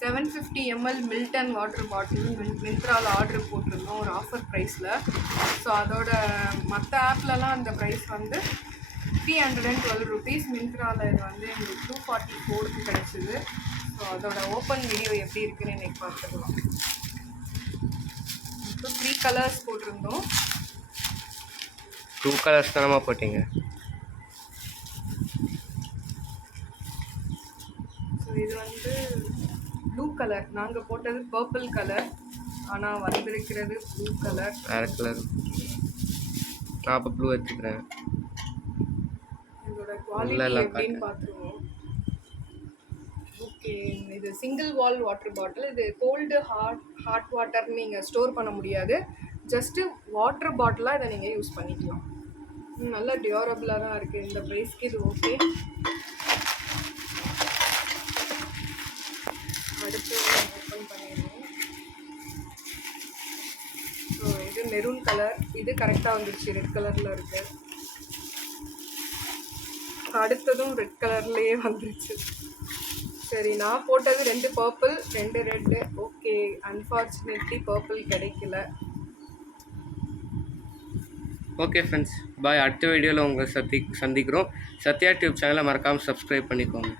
750 ml Milton water bottle மிந்த்ராவில் order போட்டிருந்தோம் ஒரு ஆஃபர் ப்ரைஸில். ஸோ அதோட மற்ற ஆப்லலாம் அந்த ப்ரைஸ் வந்து 312 rupees. மிந்த்ராவில் இது வந்து எங்களுக்கு 244க்கு கிடச்சிது. ஸோ அதோட ஓப்பன் வீடியோ எப்படி இருக்குன்னு இன்னைக்கு பார்த்துக்கலாம். இப்போ 3 கலர்ஸ் போட்டிருந்தோம். 2 கலர்ஸ் தானமா போட்டிங்க? ஸோ இது வந்து ப்ளூ கலர், நாங்கள் போட்டது பர்பிள் கலர், ஆனால் வந்திருக்கிறது ப்ளூ கலர். வேறு கலர். நான் அப்போ ப்ளூ எடுத்துக்கிறேன். இதோட குவாலிட்டி எப்படின்னு பார்த்துருவோம். ஓகே, இது சிங்கிள் வால் வாட்டர் பாட்டில். இது கோல்டு ஹாட் வாட்டர் நீங்கள் ஸ்டோர் பண்ண முடியாது. ஜஸ்ட்டு வாட்டர் பாட்டிலாக இதை நீங்கள் யூஸ் பண்ணிக்கலாம். நல்லா டியூரபிளாக தான் இருக்குது. இந்த ப்ரைஸ்க்கு இது ஓகே. அடுத்து ஓப்பன் பண்ணிடுவோம். ஸோ இது மெரூன் கலர், இது கரெக்டாக வந்துருச்சு, ரெட் கலரில் இருக்குது. அடுத்ததும் ரெட் கலர்லேயே வந்துருச்சு. சரி, நான் போட்டது 2 purple 2 red. Okay, unfortunately purple கிடைக்கல. ஓகே ஃப்ரெண்ட்ஸ், பாய். அடுத்த வீடியோவில் உங்களை சந்திக்கிறோம். சத்யா டியூப் சேனலை மறக்காமல் சப்ஸ்கிரைப் பண்ணிக்கோங்க.